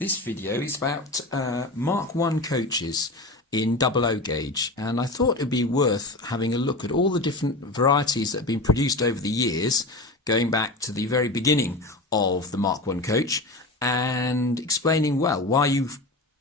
This video is about Mark 1 coaches in double O gauge, and I thought it would be worth having a look at all the different varieties that have been produced over the years, going back to the very beginning of the Mark 1 coach, and explaining, well, why you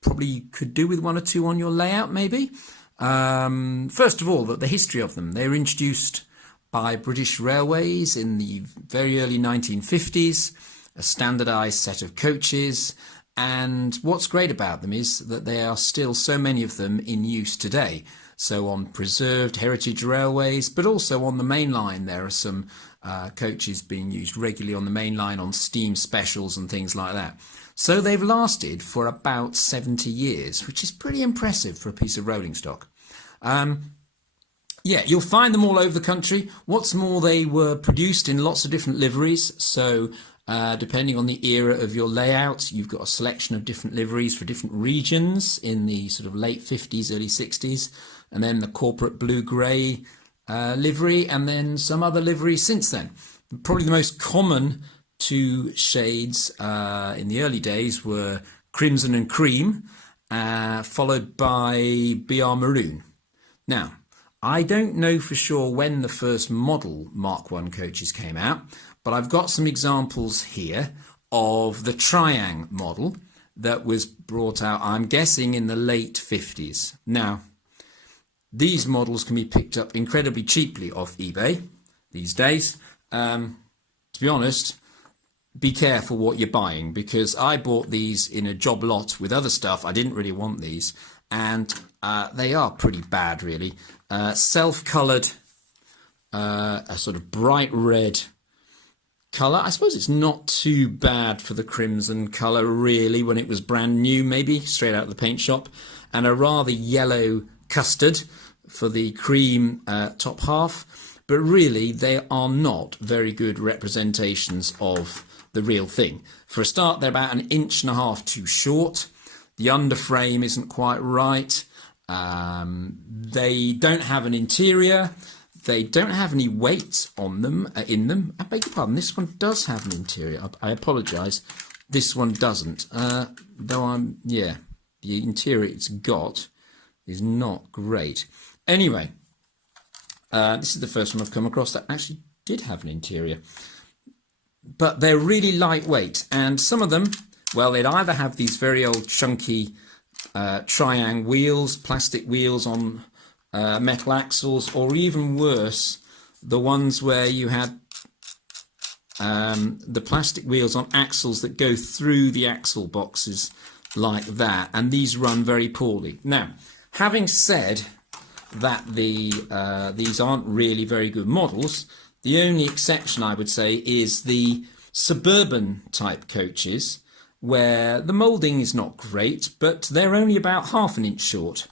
probably could do with one or two on your layout maybe. First of all, the history of them. They were introduced by British Railways in the very early 1950s, a standardised set of coaches. And what's great about them is that there are still so many of them in use today. So on preserved heritage railways, but also on the Mainline, there are some coaches being used regularly on the Mainline on steam specials and things like that. So they've lasted for about 70 years, which is pretty impressive for a piece of rolling stock. Yeah, you'll find them all over the country. What's more, they were produced in lots of different liveries. So depending on the era of your layout, you've got a selection of different liveries for different regions in the sort of late 50s, early 60s, and then the corporate blue-grey livery, and then some other liveries since then. Probably the most common two shades in the early days were crimson and cream, followed by BR maroon. Now, I don't know for sure when the first model Mark 1 coaches came out, but I've got some examples here of the Triang model that was brought out, I'm guessing, in the late 50s. Now, these models can be picked up incredibly cheaply off eBay these days. To be honest, be careful what you're buying, because I bought these in a job lot with other stuff. I didn't really want these, and they are pretty bad, really. Self-coloured, a sort of bright red colour. I suppose it's not too bad for the crimson colour, really, when it was brand new, maybe straight out of the paint shop, and a rather yellow custard for the cream top half. But really, they are not very good representations of the real thing. For a start, they're about 1.5 inches too short. The underframe isn't quite right. They don't have an interior. They don't have any weight on them, in them. I beg your pardon, this one does have an interior. I apologise. This one doesn't. Yeah, the interior it's got is not great. Anyway, this is the first one I've come across that actually did have an interior. But they're really lightweight, and some of them, well, they'd either have these very old chunky Triang wheels, plastic wheels on metal axles, or even worse, the ones where you had the plastic wheels on axles that go through the axle boxes like that, and these run very poorly. Now, having said that these aren't really very good models, the only exception I would say is the suburban type coaches, where the moulding is not great, but they're only about 1/2 inch short.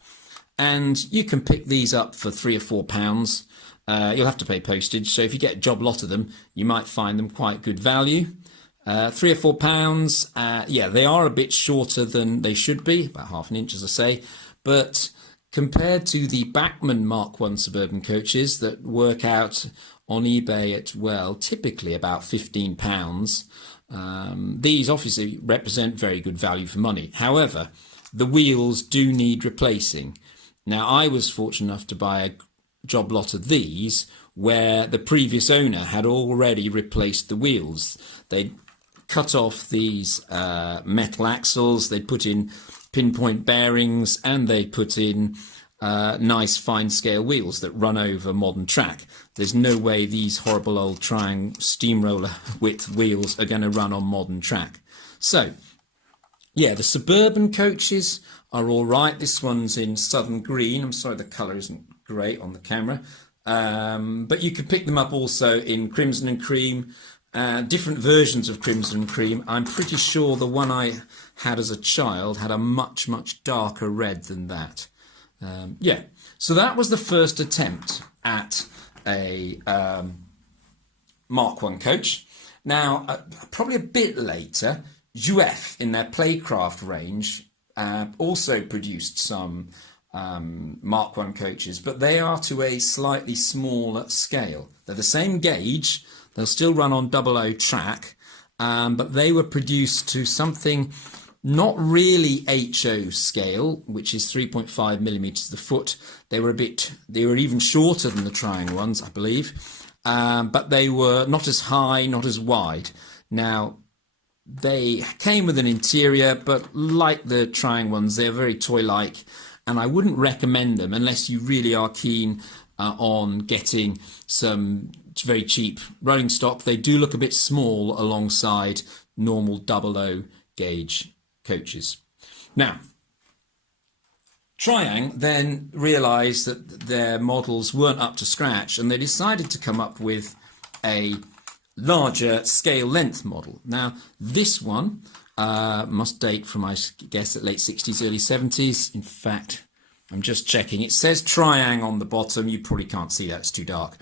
And you can pick these up for £3 or £4. You'll have to pay postage, so if you get a job lot of them, you might find them quite good value. £3 or £4. Yeah, they are a bit shorter than they should be, about 1/2 inch, as I say. But compared to the Bachmann Mark 1 suburban coaches that work out on eBay at, well, typically about £15, these obviously represent very good value for money. However, the wheels do need replacing. Now, I was fortunate enough to buy a job lot of these where the previous owner had already replaced the wheels. They cut off these metal axles, they put in pinpoint bearings, and they put in nice fine scale wheels that run over modern track. There's no way these horrible old Triang steamroller width wheels are going to run on modern track. So, yeah, the suburban coaches are all right. This one's in southern green. I'm sorry the colour isn't great on the camera. But you can pick them up also in crimson and cream, different versions of crimson and cream. I'm pretty sure the one I had as a child had a much, much darker red than that. Yeah, so that was the first attempt at a Mark 1 coach. Now, probably a bit later, Jouef, in their Playcraft range, also produced some Mark 1 coaches, but they are to a slightly smaller scale. They're the same gauge, they'll still run on double O track, but they were produced to something Not really HO scale, which is 3.5 millimeters the foot. They were even shorter than the Triang ones, I believe, but they were not as high, not as wide. Now, they came with an interior, but like the Triang ones, they're very toy-like, and I wouldn't recommend them unless you really are keen on getting some very cheap rolling stock. They do look a bit small alongside normal Doublo gauge coaches. Now, Triang then realised that their models weren't up to scratch, and they decided to come up with a larger scale length model. Now, this one must date from, I guess, the late 60s, early 70s. In fact, I'm just checking. It says Triang on the bottom. You probably can't see that, it's too dark.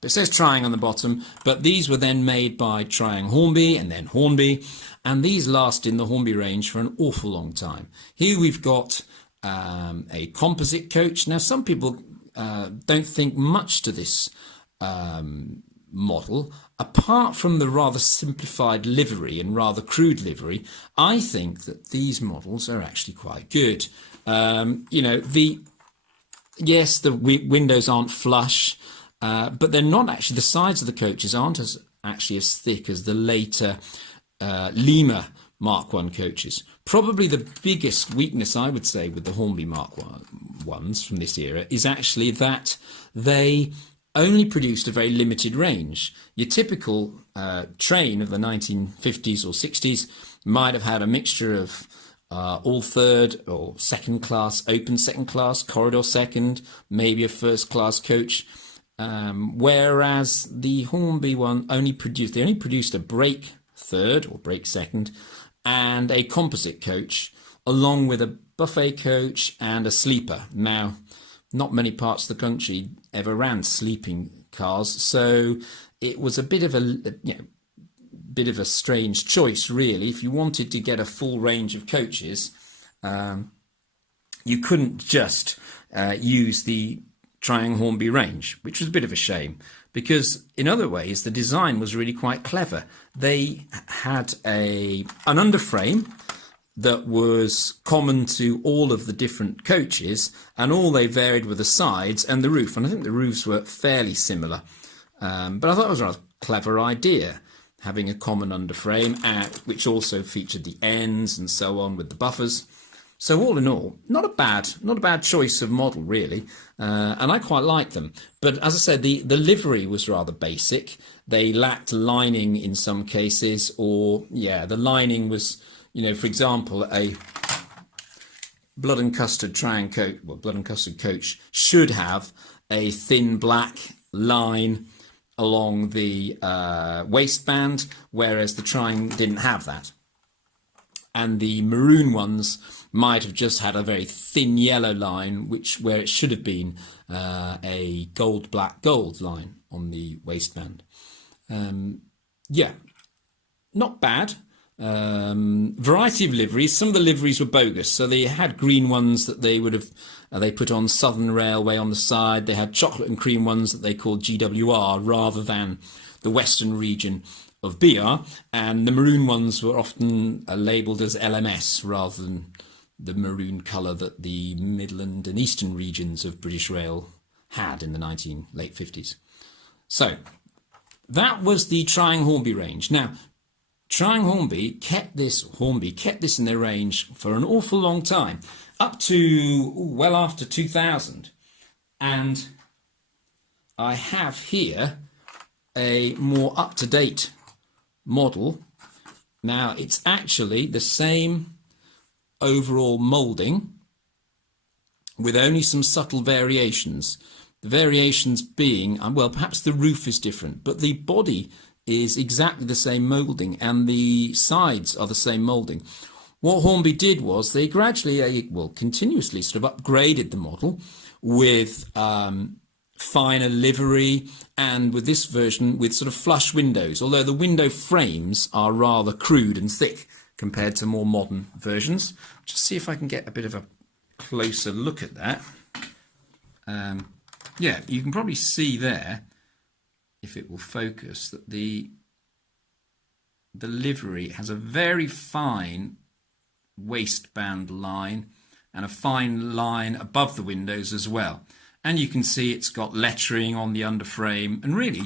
But it says Triang on the bottom. But these were then made by Triang Hornby and then Hornby. And these last in the Hornby range for an awful long time. Here we've got a composite coach. Now, some people don't think much to this model. Apart from the rather simplified livery and rather crude livery, I think that these models are actually quite good. You know, yes, the windows aren't flush, but they're not actually, the sides of the coaches aren't actually as thick as the later Lima Mk1 coaches. Probably the biggest weakness, I would say, with the Hornby Mk1s from this era is actually that they only produced a very limited range. Your typical train of the 1950s or 60s might have had a mixture of all third or second class, open second class, corridor second, maybe a first class coach. Whereas the Hornby one only produced a brake third or brake second and a composite coach, along with a buffet coach and a sleeper. Now, not many parts of the country ever ran sleeping cars, so it was a bit of a strange choice, really. If you wanted to get a full range of coaches, you couldn't just use the Triang Hornby range, which was a bit of a shame, because in other ways the design was really quite clever. They had an underframe that was common to all of the different coaches, and all they varied were the sides and the roof, and I think the roofs were fairly similar. But I thought it was a rather clever idea, having a common underframe, which also featured the ends and so on with the buffers. So all in all, not a bad choice of model, really, and I quite like them. But as I said, the livery was rather basic. They lacked lining in some cases, or the lining was, you know, for example, a blood and custard Triang coach, blood and custard coach should have a thin black line along the waistband, whereas the Triang didn't have that. And the maroon ones might have just had a very thin yellow line, where it should have been a gold, black, gold line on the waistband. Not bad. Variety of liveries. Some of the liveries were bogus. So they had green ones that they would have they put on Southern Railway on the side. They had chocolate and cream ones that they called GWR rather than the Western region of BR, and the maroon ones were often labelled as LMS rather than the maroon colour that the Midland and Eastern regions of British Rail had in the late 50s. So that was the Triang Hornby range. Now, Triang Hornby kept this in their range for an awful long time, up to well after 2000. And I have here a more up-to-date model. Now, it's actually the same overall moulding with only some subtle variations. The variations being, well, perhaps the roof is different, but the body is exactly the same moulding and the sides are the same moulding. What Hornby did was they gradually, continuously sort of upgraded the model with finer livery, and with this version with sort of flush windows, although the window frames are rather crude and thick compared to more modern versions. Just see if I can get a bit of a closer look at that. You can probably see there, if it will focus, that the livery has a very fine waistband line and a fine line above the windows as well. And you can see it's got lettering on the underframe, and really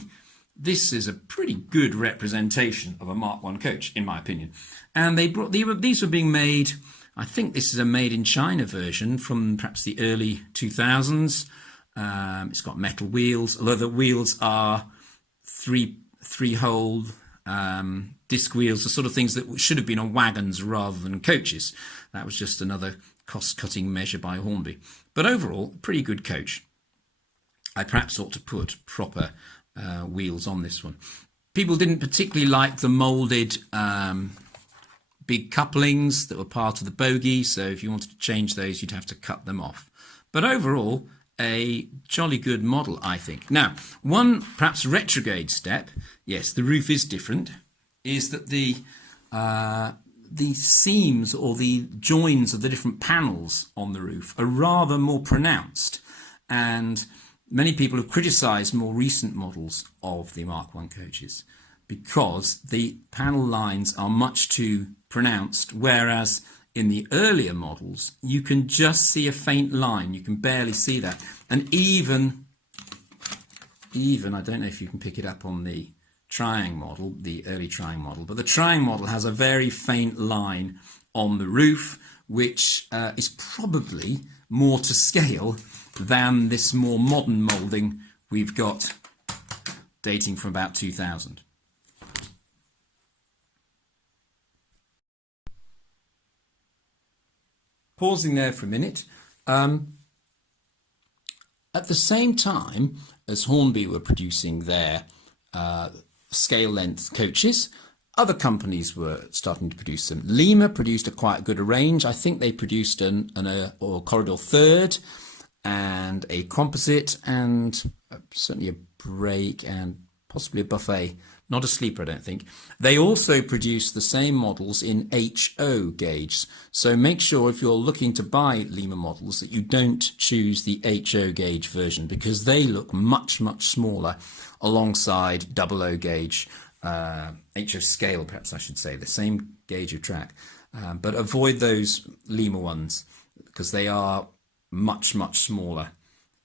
this is a pretty good representation of a Mark I coach, in my opinion. And these were being made, I think this is a made in China version from perhaps the early 2000s. It's got metal wheels, although the wheels are three-hole disc wheels, the sort of things that should have been on wagons rather than coaches. That was just another cost-cutting measure by Hornby. But overall, pretty good coach. I perhaps ought to put proper wheels on this one. People didn't particularly like the moulded big couplings that were part of the bogie, so if you wanted to change those, you'd have to cut them off. But overall, a jolly good model, I think. Now, one perhaps retrograde step, yes, the roof is different, is that the seams or the joins of the different panels on the roof are rather more pronounced, and many people have criticised more recent models of the Mark I coaches because the panel lines are much too pronounced, whereas in the earlier models you can just see a faint line, you can barely see that. And even I don't know if you can pick it up on the Triang model, the early Triang model, but the Triang model has a very faint line on the roof, which is probably more to scale than this more modern moulding we've got dating from about 2000. Pausing there for a minute. At the same time as Hornby were producing their scale length coaches, other companies were starting to produce them. Lima produced a quite good range. I think they produced a corridor third and a composite and certainly a brake and possibly a buffet. Not a sleeper, I don't think. They also produce the same models in HO gauge. So make sure if you're looking to buy Lima models that you don't choose the HO gauge version, because they look much, much smaller alongside Doublo gauge, HO scale perhaps I should say, the same gauge of track. But avoid those Lima ones because they are much, much smaller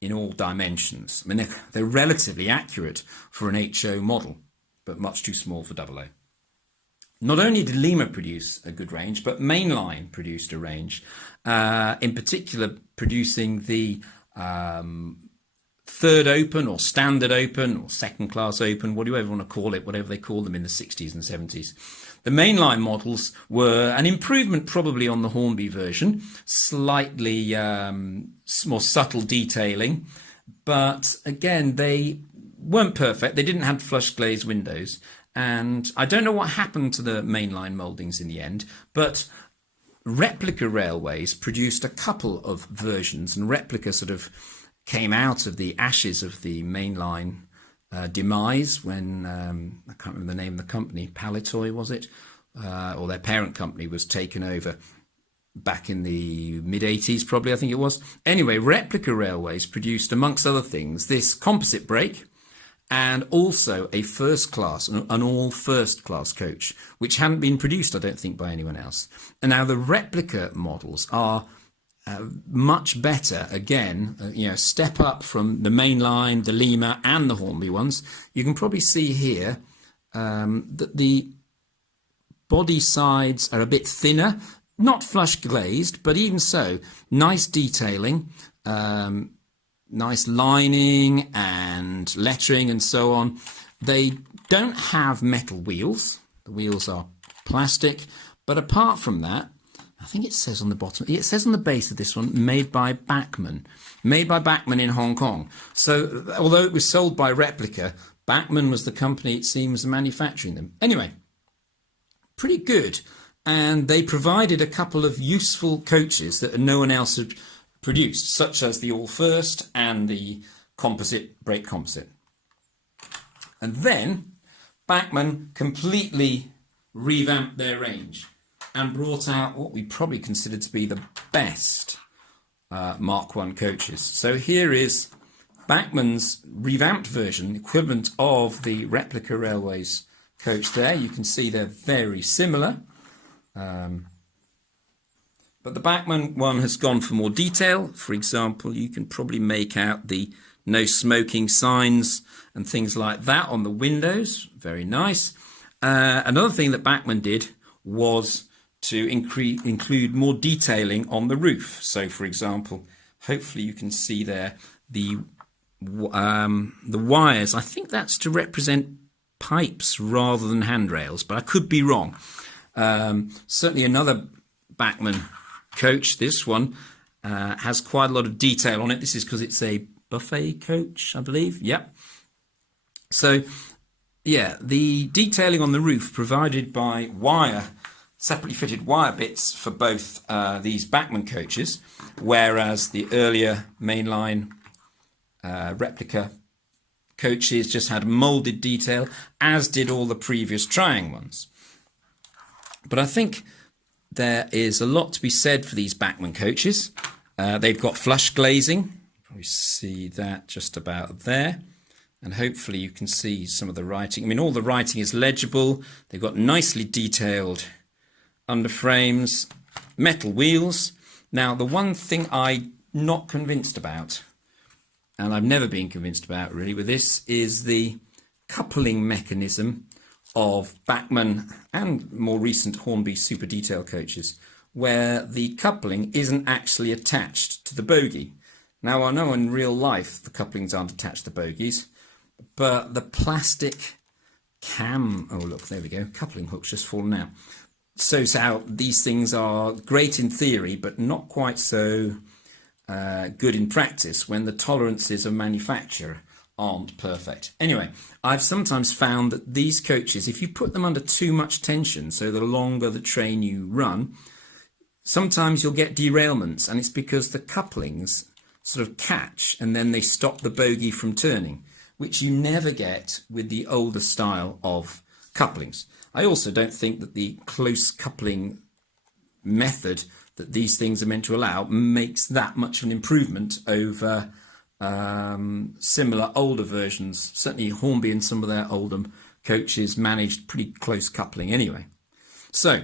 in all dimensions. I mean, they're relatively accurate for an HO model, but much too small for Doublo. Not only did Lima produce a good range, but Mainline produced a range, in particular producing the third open or standard open or second class open, what do you ever want to call it, whatever they called them in the 60s and 70s. The Mainline models were an improvement probably on the Hornby version, slightly more subtle detailing, but again, they weren't perfect. They didn't have flush glazed windows, and I don't know what happened to the Mainline mouldings in the end, but Replica Railways produced a couple of versions, and Replica sort of came out of the ashes of the Mainline demise when, I can't remember the name of the company, Palitoy was it? Or their parent company was taken over back in the mid-80s probably, I think it was. Anyway, Replica Railways produced, amongst other things, this composite brake and also a first class, an all first class coach, which hadn't been produced, I don't think, by anyone else. And now the Replica models are much better, again, step up from the Mainline, the Lima and the Hornby ones. You can probably see here that the body sides are a bit thinner, not flush glazed, but even so, nice detailing, nice lining and lettering and so on. They don't have metal wheels. The wheels are plastic, but apart from that, I think it says on the bottom, it says on the base of this one, made by Bachmann in Hong Kong. So although it was sold by Replica, Bachmann was the company, it seems, manufacturing them. Anyway, pretty good. And they provided a couple of useful coaches that no one else had produced, such as the all first and the composite, brake composite. And then Bachmann completely revamped their range and brought out what we probably consider to be the best Mark I coaches. So here is Bachmann's revamped version, equivalent of the Replica Railways coach there. You can see they're very similar. But the Bachmann one has gone for more detail. For example, you can probably make out the no smoking signs and things like that on the windows. Very nice. Another thing that Bachmann did was to include more detailing on the roof. So, for example, hopefully you can see there the wires. I think that's to represent pipes rather than handrails, but I could be wrong. Certainly another Bachmann coach, this one, has quite a lot of detail on it. This is because it's a buffet coach, I believe. Yep. So, yeah, the detailing on the roof provided by separately fitted wire bits for both these Bachmann coaches, whereas the earlier Mainline Replica coaches just had moulded detail, as did all the previous Triang ones. But I think there is a lot to be said for these Bachmann coaches. They've got flush glazing. We see that just about there. And hopefully you can see some of the writing. I mean, all the writing is legible. They've got nicely detailed underframes, metal wheels. Now, the one thing I'm not convinced about, and I've never been convinced about really with this, is the coupling mechanism of Bachmann and more recent Hornby super detail coaches, where the coupling isn't actually attached to the bogie. Now, I know in real life the couplings aren't attached to bogies, but the plastic oh look, there we go, coupling hook's just fallen out. Shows how these things are great in theory, but not quite so good in practice when the tolerances of manufacture aren't perfect. Anyway, I've sometimes found that these coaches, if you put them under too much tension, so the longer the train you run, sometimes you'll get derailments, and it's because the couplings sort of catch and then they stop the bogie from turning, which you never get with the older style of couplings. I also don't think that the close coupling method that these things are meant to allow makes that much of an improvement over similar older versions. Certainly Hornby and some of their older coaches managed pretty close coupling anyway. So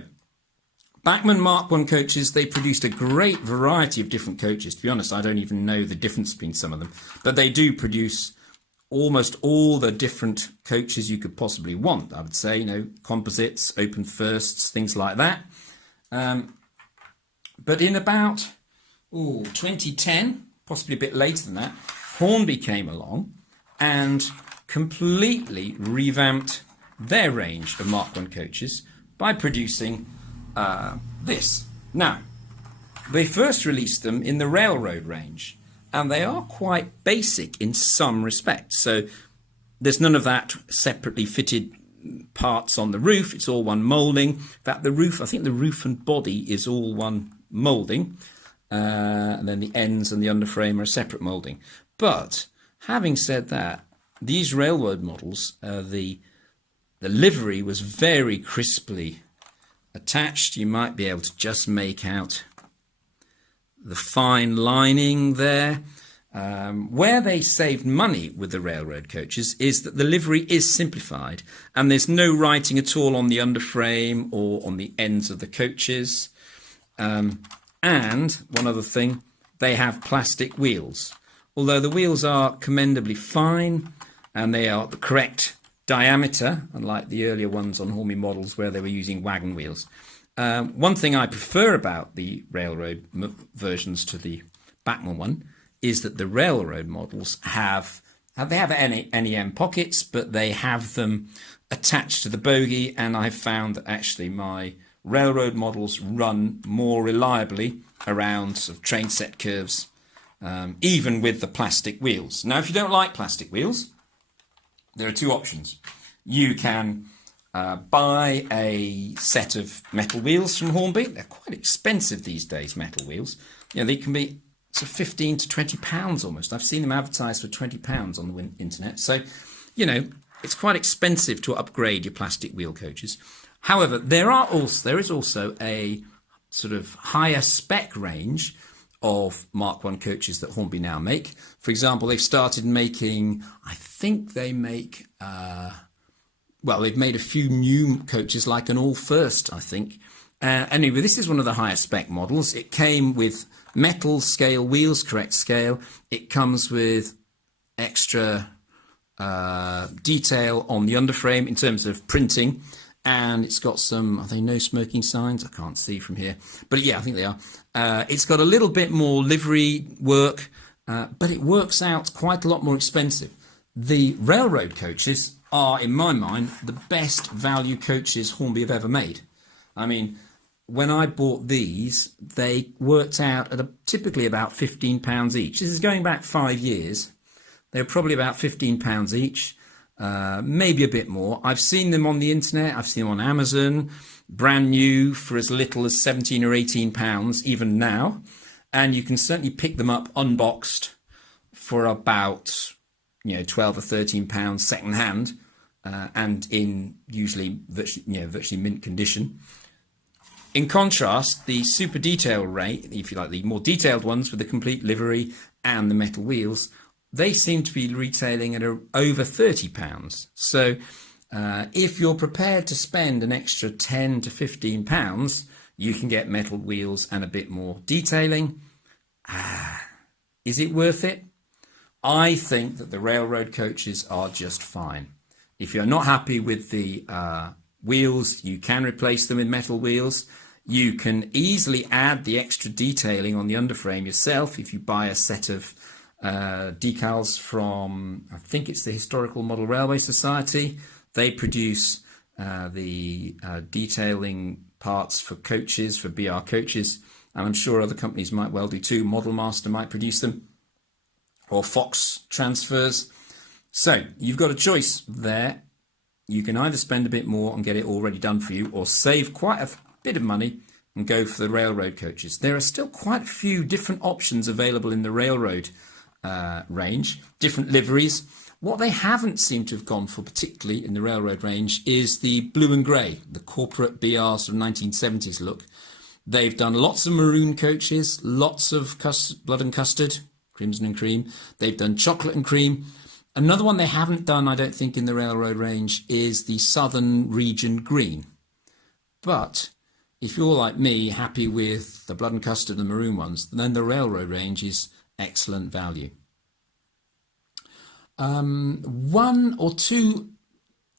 Bachmann Mk1 coaches, they produced a great variety of different coaches. To be honest, I don't even know the difference between some of them, but they do produce almost all the different coaches you could possibly want. I would say, you know, composites, open firsts, things like that. But in about 2010, possibly a bit later than that, Hornby came along and completely revamped their range of Mk1 coaches by producing this. Now, they first released them in the Railroad range, and they are quite basic in some respects. So there's none of that separately fitted parts on the roof. It's all one moulding. In fact, the roof, I think the roof and body is all one moulding, and then the ends and the underframe are a separate moulding. But having said that, these Railroad models, the livery was very crisply attached. You might be able to just make out the fine lining there. Where they saved money with the Railroad coaches is that the livery is simplified and there's no writing at all on the underframe or on the ends of the coaches. And one other thing, they have plastic wheels. Although the wheels are commendably fine and they are the correct diameter, unlike the earlier ones on Hornby models where they were using wagon wheels. One thing I prefer about the Railroad versions to the Bachmann one is that the Railroad models have NEM pockets, but they have them attached to the bogie, and I've found that actually my Railroad models run more reliably around sort of train set curves, even with the plastic wheels. Now, if you don't like plastic wheels, there are two options. You can buy a set of metal wheels from Hornby. They're quite expensive these days, metal wheels. You know, they can be sort of 15 to 20 pounds almost. I've seen them advertised for 20 pounds on the internet. So, you know, it's quite expensive to upgrade your plastic wheel coaches. However, there is also a sort of higher spec range of Mk1 coaches that Hornby now make. For example, they've started making, I think they make, well, they've made a few new coaches like an all first, I think. Anyway, this is one of the higher spec models. It came with metal scale wheels, correct scale. It comes with extra detail on the underframe in terms of printing, and it's got some, are they no smoking signs? I can't see from here, but yeah, I think they are. It's got a little bit more livery work, but it works out quite a lot more expensive. The railroad coaches are, in my mind, the best value coaches Hornby have ever made. I mean, when I bought these, they worked out at typically about £15 each. This is going back 5 years. They're probably about £15 each, maybe a bit more. I've seen them on the internet. I've seen them on Amazon, brand new for as little as £17 or £18 even now. And you can certainly pick them up unboxed for about, you know, £12 or £13 second hand, and in usually virtually mint condition. In contrast, the super detail rate, if you like, the more detailed ones with the complete livery and the metal wheels, they seem to be retailing at over £30. So if you're prepared to spend an extra £10 to £15, you can get metal wheels and a bit more detailing. Is it worth it? I think that the railroad coaches are just fine. If you're not happy with the wheels, you can replace them with metal wheels. You can easily add the extra detailing on the underframe yourself if you buy a set of decals from, I think it's the Historical Model Railway Society. They produce the detailing parts for coaches, for BR coaches, and I'm sure other companies might well do too. Model Master might produce them, or Fox transfers. So you've got a choice there. You can either spend a bit more and get it already done for you, or save quite a bit of money and go for the railroad coaches. There are still quite a few different options available in the railroad range, different liveries. What they haven't seemed to have gone for, particularly in the railroad range, is the blue and grey, the corporate BR sort of 1970s look. They've done lots of maroon coaches, lots of blood and custard, crimson and cream. They've done chocolate and cream. Another one they haven't done, I don't think, in the railroad range is the southern region green. But if you're like me, happy with the blood and custard and maroon ones, then the railroad range is excellent value. One or two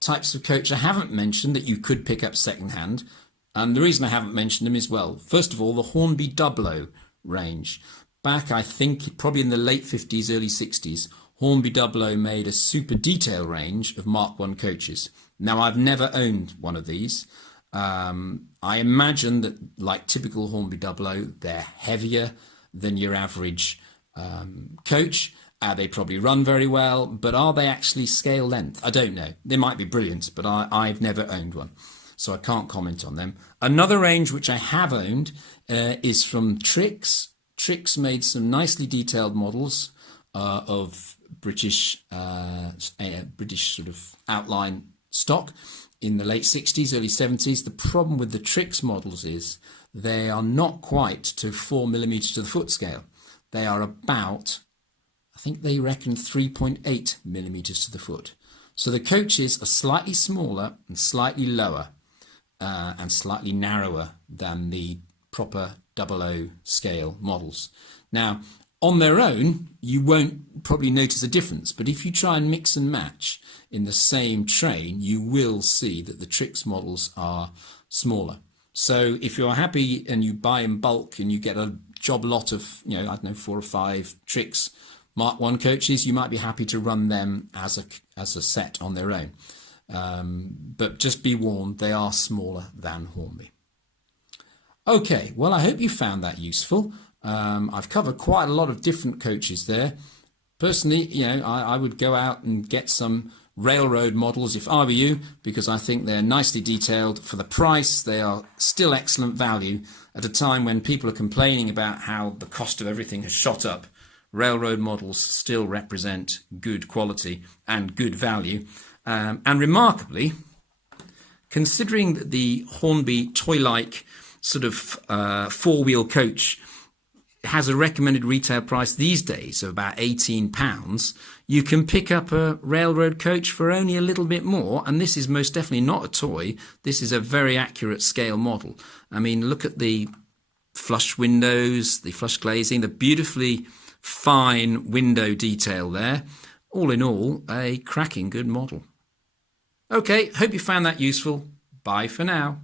types of coach I haven't mentioned that you could pick up secondhand. The reason I haven't mentioned them is, well, first of all, the Hornby Dublo range. Back, I think, probably in the late 50s, early 60s, Hornby Dublo made a super detail range of Mark I coaches. Now, I've never owned one of these. I imagine that, like typical Hornby Dublo, they're heavier than your average coach. They probably run very well, but are they actually scale length? I don't know. They might be brilliant, but I've never owned one, so I can't comment on them. Another range which I have owned is from Trix. Trix made some nicely detailed models of British sort of outline stock in the late 60s, early 70s. The problem with the Trix models is they are not quite to 4mm to the foot scale. They are about, I think they reckon 3.8mm to the foot. So the coaches are slightly smaller and slightly lower and slightly narrower than the proper 00 scale models. Now, on their own, you won't probably notice a difference, but if you try and mix and match in the same train, you will see that the Trix models are smaller. So if you're happy and you buy in bulk and you get a job lot of, I don't know, 4 or 5 Trix Mark I coaches, you might be happy to run them as a set on their own. But just be warned, they are smaller than Hornby. Okay, well, I hope you found that useful. I've covered quite a lot of different coaches there. Personally, I would go out and get some railroad models if I were you, because I think they're nicely detailed. For the price, they are still excellent value at a time when people are complaining about how the cost of everything has shot up. Railroad models still represent good quality and good value. And remarkably, considering that the Hornby toy-like sort of 4-wheel coach has a recommended retail price these days of about £18, you can pick up a railroad coach for only a little bit more, and this is most definitely not a toy. This is a very accurate scale model. I mean, look at the flush windows, the flush glazing, the beautifully fine window detail there. All in all, a cracking good model. Okay, hope you found that useful. Bye for now.